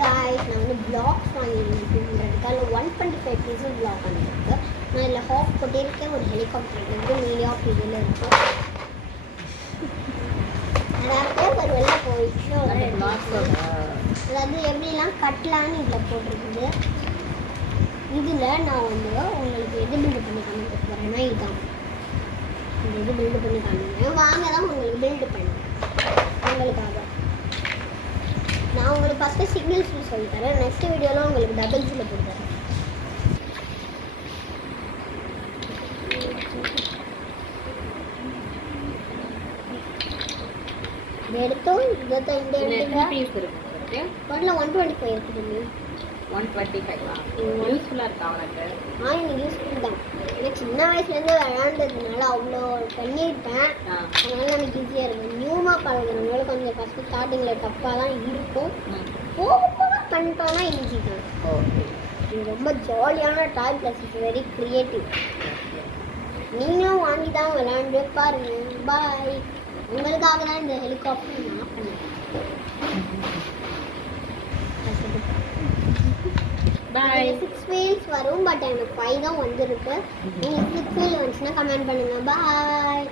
guys, நான் வந்து blocks வாங்கியிருக்கேன். 125 பீசஸ் பிளாக் பண்ணியிருக்கேன். நான் இதில் ஹாஃப் போட்டிருக்கேன். ஒரு ஹெலிகாப்டர் இருக்குது, மீலி ஆஃப் இதில் இருக்கும். அதாவது ஒரு வெளில போயிடுச்சு. அதாவது எப்படிலாம் கட்டலான்னு இதில் போட்டிருக்குது. இதில் நான் வந்து உங்களுக்கு எது பில்டு பண்ணி காமிக்க போகிறேன்னா இதுதான். இந்த இது பில்டு பண்ணி காமிக்கிறேன். வாங்க தான் உங்களுக்கு பில்டு பண்ணுறேன் உங்களுக்காக. நான் உங்களுக்கு ஃபஸ்ட்டு சிக்னல்ஸ் சொல்லித்தரேன். நெக்ஸ்ட் வீடியோவில் உங்களுக்கு டபுள்ஸில் கொடுத்துறேன். எடுத்தோம் இதை இந்த இடத்துல டோட்டலாக 125 இருக்குது. 125 யூஸ்ஃபுல்லாக இருக்கா உனக்கு? எனக்கு யூஸ்ஃபுல் தான். ஏன்னா சின்ன வயசுலேருந்து விளையாண்டதுனால அவ்வளோ பண்ணியிருப்பேன். அதனால எனக்கு ஈஸியாக இருக்கும். நியூமாக பழகிறவங்கள கொஞ்சம் ஃபஸ்ட்டு ஸ்டார்டிங்கில் டஃப்பாக தான் இருக்கும். போக போக பண்ணிட்டோன்னா ஈஸி தான். இது ரொம்ப ஜாலியான டாய் ப்ளஸ் இட்ஸ் வெரி க்ரியேட்டிவ். நீங்களும் வாங்கி தான் விளையாண்டு பாருங்க. பாய். உங்களுக்காக தான் இந்த ஹெலிகாப்டர் நான் பண்ணேன். பாய். 6 wheels வரும், பட் எனக்கு 5 தான் வந்திருக்கு. நீங்கள் 6 wheel வந்துச்சுன்னா கமெண்ட் பண்ணுங்கள். பாய்.